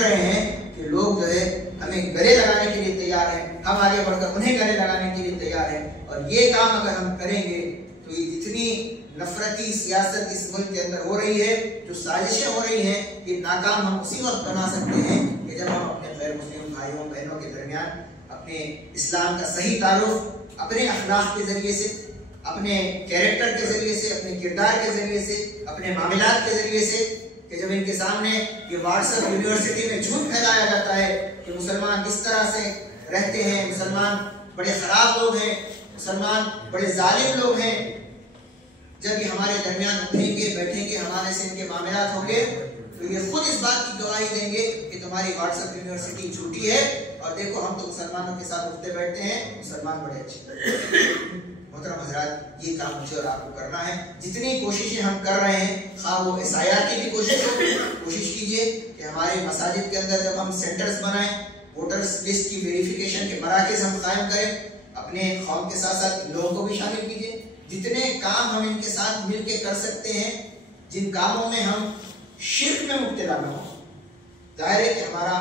रहे हैं कि लोग जो है हमें गले लगाने के लिए तैयार हैं, हम आगे बढ़कर उन्हें गले लगाने के लिए तैयार हैं। और ये काम अगर हम करेंगे तो ये जितनी नफरती सियासत इस मुल्क के अंदर हो रही है, जो साजिशें हो रही हैं, ये नाकाम हम उसी वक्त बना सकते हैं कि जब हम अपने गैर मुस्लिम भाइयों बहनों के दरमियान अपने इस्लाम का सही तारुफ अपने अखलाक के जरिए से, अपने कैरेक्टर के जरिए से, अपने किरदार के जरिए से, अपने मामलात के जरिए से, कि जब इनके सामने ये व्हाट्सएप यूनिवर्सिटी में झूठ फैलाया जाता है कि मुसलमान इस तरह से रहते हैं, मुसलमान बड़े खराब लोग हैं, मुसलमान बड़े जालिम लोग हैं, जब ये हमारे दरमियान उठेंगे बैठेंगे, हमारे से इनके मामलात होंगे, तो ये खुद इस बात की गवाही देंगे कि तुम्हारी व्हाट्सएप यूनिवर्सिटी झूठी है और देखो हम तो मुसलमानों के साथ उठते बैठते हैं, मुसलमान बड़े अच्छे। मोहतरम हज़रात, ये काम मुझे और आपको करना है। जितनी कोशिशें हम कर रहे हैं, हाँ वो SIR की भी कोशिश कीजिए कि हमारे मसाजिद के अंदर जब हम सेंटर्स बनाएं, वोटर्स लिस्ट की वेरिफिकेशन के मराकज़ हम कायम करें, अपने कौम के साथ साथ लोगों को भी शामिल कीजिए। जितने काम हम इनके साथ मिलके कर सकते हैं, जिन कामों में हम शिर्क में मुब्तला न हो, जाहिर है कि हमारा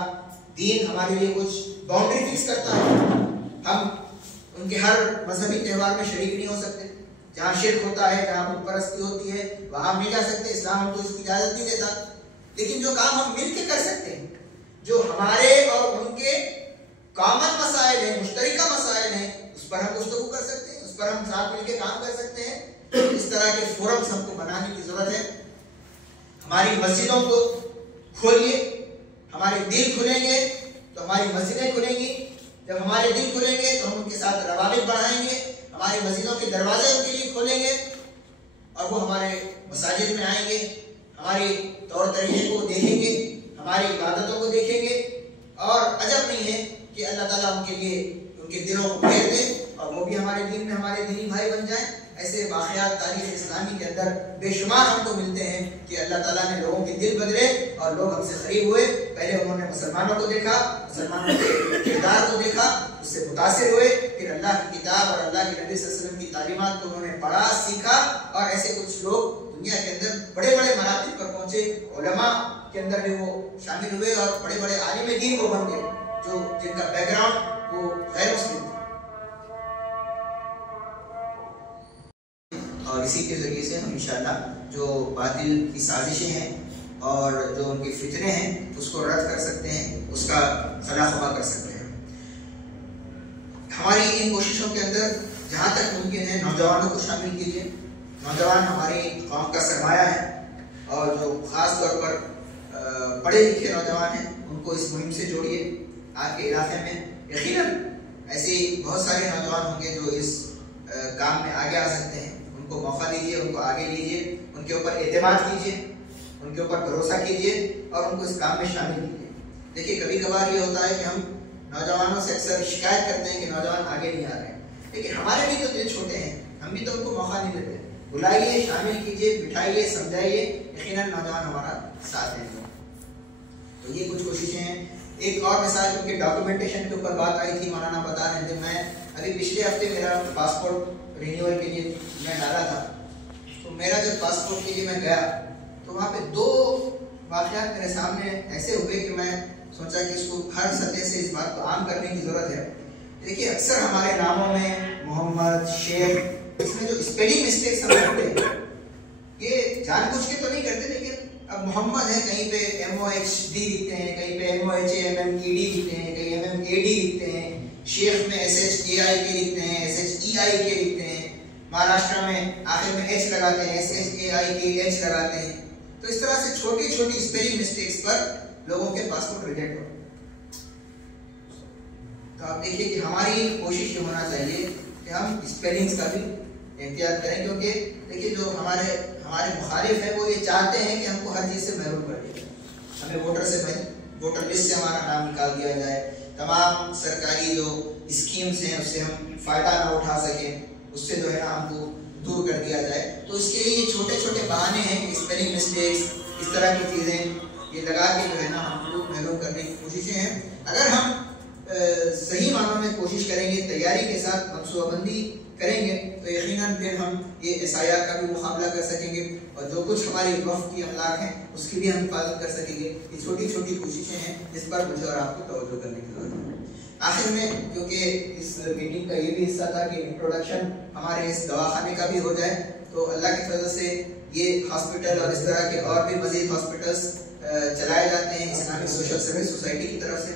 दीन हमारे लिए कुछ बाउंड्री फिक्स करता है। हम उनके हर मजहबी त्यौहार में शरीक नहीं हो सकते, जहाँ शिर्क होता है, जहाँ बुत परस्ती होती है, वहाँ हम नहीं जा सकते, इस्लाम हमको इसकी इजाजत नहीं देता। लेकिन जो काम हम मिलके कर सकते हैं, जो हमारे और उनके कॉमन मसाइल हैं, मुश्तरका मसाइल हैं, उस पर हम गुफ्तगू कर सकते हैं, उस पर हम साथ मिलके काम कर सकते हैं। इस तरह के फोरम्स हमको बनाने की जरूरत है। हमारी मस्जिदों को खोलिए, हमारे दिल खुलेंगे तो हमारी मस्जिदें खुलेंगी, जब हमारे दिल खुलेंगे तो हम उनके साथ रवाबित बढ़ाएंगे, हमारी मस्जिदों के दरवाजे उनके लिए खोलेंगे और वो हमारे मसाजिद में आएंगे, हमारी तौर तरीके को देखेंगे, हमारी इबादतों को देखेंगे। और अजब नहीं है कि अल्लाह ताला उनके लिए उनके दिलों को फेर दे और वो भी हमारे दीन में हमारे दीनी भाई बन जाए। ऐसे वाक़यात तारीख़ इस्लामी के अंदर बेशुमार हमको मिलते हैं कि अल्लाह ताला ने लोगों के दिल बदले और लोग हमसे करीब हुए। पहले उन्होंने मुसलमानों को देखा, मुसलमानों के किरदार को देखा, उससे मुतासिर हुए, फिर अल्लाह की किताब और अल्लाह के नबी सल्लल्लाहु अलैहि वसल्लम की तालीमात को उन्होंने पढ़ा, सीखा और ऐसे कुछ लोग दुनिया के अंदर बड़े बड़े मरातब पर पहुंचे। उलमा के अंदर भी वो शामिल हुए और बड़े बड़े आलिम दीन वो बन गए, जो जिनका बैकग्राउंड वो गैर मुस्लिम था। और इसी के जरिए से हम इंशाअल्लाह जो बातिल की साजिशें हैं और जो उनके फितने हैं उसको रद्द कर सकते हैं, उसका खलाफा कर सकते हैं। हमारी इन कोशिशों के अंदर जहाँ तक मुमकिन है नौजवानों को शामिल कीजिए। नौजवान हमारी कौम का सरमाया है और जो ख़ास तौर पर पढ़े लिखे नौजवान हैं उनको इस मुहिम से जोड़िए। आपके इलाके में यकीनन ऐसे बहुत सारे नौजवान होंगे जो इस काम में आगे आ सकते हैं, उनको मौका दीजिए, उनको आगे लीजिए, उनके ऊपर एतमाद कीजिए, उनके ऊपर भरोसा कीजिए और उनको इस काम में शामिल कीजिए। देखिए कभी कभार ये होता है कि हम नौजवानों से अक्सर शिकायत करते हैं कि नौजवान आगे नहीं आ रहे हैं, लेकिन हमारे भी तो दिल छोटे हैं, हम भी तो उनको मौका नहीं देते। बुलाइए, शामिल कीजिए, बिठाइए, समझाइए, यकीनन नौजवान हमारा साथ देंगे। तो ये कुछ कोशिशें हैं। एक और मिसाल उनके डॉक्यूमेंटेशन के ऊपर बात आई थी, मौलाना बता रहे थे। मैं अभी पिछले हफ्ते मेरा पासपोर्ट रिन्यूअल के लिए मैं डाला था, तो मेरा जब पासपोर्ट के लिए मैं गया तो वहाँ पे दो वाक़यात मेरे सामने ऐसे हुए कि मैं सोचा कि इसको हर सतह से इस बात को आम करने की ज़रूरत है। देखिए अक्सर हमारे नामों में मोहम्मद, शेख, इसमें जो स्पेलिंग मिस्टेक्स हम करते हैं ये जानबूझ के तो नहीं करते, लेकिन अब मोहम्मद है कहीं पे MOHD लिखते हैं, कहीं पे MOHAMMED लिखते हैं, कहीं MMAD लिखते हैं, शेख में SHAIK लिखते हैं, SHEIK लिखते हैं, महाराष्ट्र में आखिर में H लगाते हैं, SHAIKH लगाते हैं। तो इस तरह से छोटी छोटी स्पेलिंग मिस्टेक्स पर लोगों के पासपोर्ट रिजेक्ट हो। तो आप देखिए कि हमारी कोशिश ये होना चाहिए कि हम स्पेलिंग्स का भी एहतियात करें, क्योंकि देखिए जो हमारे मुखालिफ है वो ये चाहते हैं कि हमको हर चीज़ से महरूम कर दिया जाए, हमें वोटर लिस्ट से हमारा नाम निकाल दिया जाए, तमाम सरकारी जो स्कीम्स हैं उससे हम फ़ायदा ना उठा सकें, उससे जो है ना हमको दूर कर दिया जाए। तो इसके लिए ये छोटे छोटे बहाने हैं, स्पेलिंग मिस्टेक्स, इस तरह की चीज़ें ये लगा के जो है ना हमको महरूम करने की कोशिशें हैं। अगर हम सही मानों में कोशिश करेंगे, तैयारी के साथ, मनसूबाबंदी करेंगे तो यकीनन फिर हम ये SIR का भी मुकाबला कर सकेंगे और जो कुछ हमारी वफ़ की अमलाक हैं उसकी भी हम हिफाजत कर सकेंगे। ये छोटी छोटी कोशिशें हैं जिस पर मुझे और आपको तवज्जो करने की ज़रूरत है। आखिर में क्योंकि इस मीटिंग का ये भी हिस्सा था कि इंट्रोडक्शन हमारे इस दवाखाने का भी हो जाए, तो अल्लाह की फजल से ये हॉस्पिटल और इस तरह के और भी मज़ीद हॉस्पिटल्स चलाए जाते हैं इस्लामिक सोशल सर्विस सोसाइटी की तरफ से।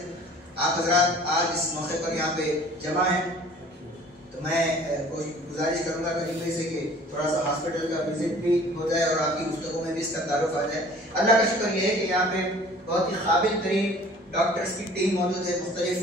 आप हजरात आज इस मौके पर यहाँ पे जमा हैं, तो मैं गुजारिश करूँगा करीब से कि थोड़ा सा हॉस्पिटल का विजिट भी हो जाए और आपकी गुफ्तगू में भी इसका तारुफ आ जाए। अल्लाह का शुक्र ये है कि यहाँ पे बहुत ही काबिल तरीन डॉक्टर्स की टीम मौजूद है, मुख्तलिफ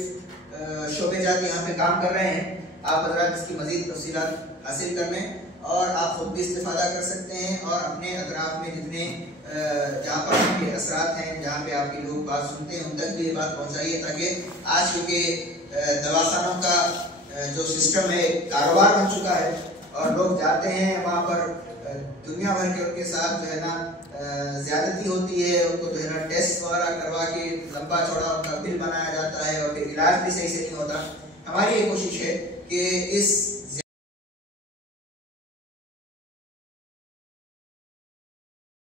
शोबेजात यहाँ पे काम कर रहे हैं। आप हजरात इसकी मज़ीद तफसीलात हासिल कर लें और आप खुद भी इस्तेफादा कर सकते हैं और अपने अतराफ में जितने जहाँ पर आपके असरात हैं, जहाँ पे आपके लोग बात सुनते हैं, उन तक भी ये बात पहुँचाइए, ताकि आज चूँकि दवाखानों का जो सिस्टम है कारोबार बन चुका है और लोग जाते हैं वहाँ पर दुनिया भर के उनके साथ जो है ना ज़्यादती होती है, उनको जो है ना टेस्ट वगैरह करवा के लंबा चौड़ा उनका बिल बनाया जाता है और फिर इलाज भी सही से नहीं होता। हमारी ये कोशिश है कि इस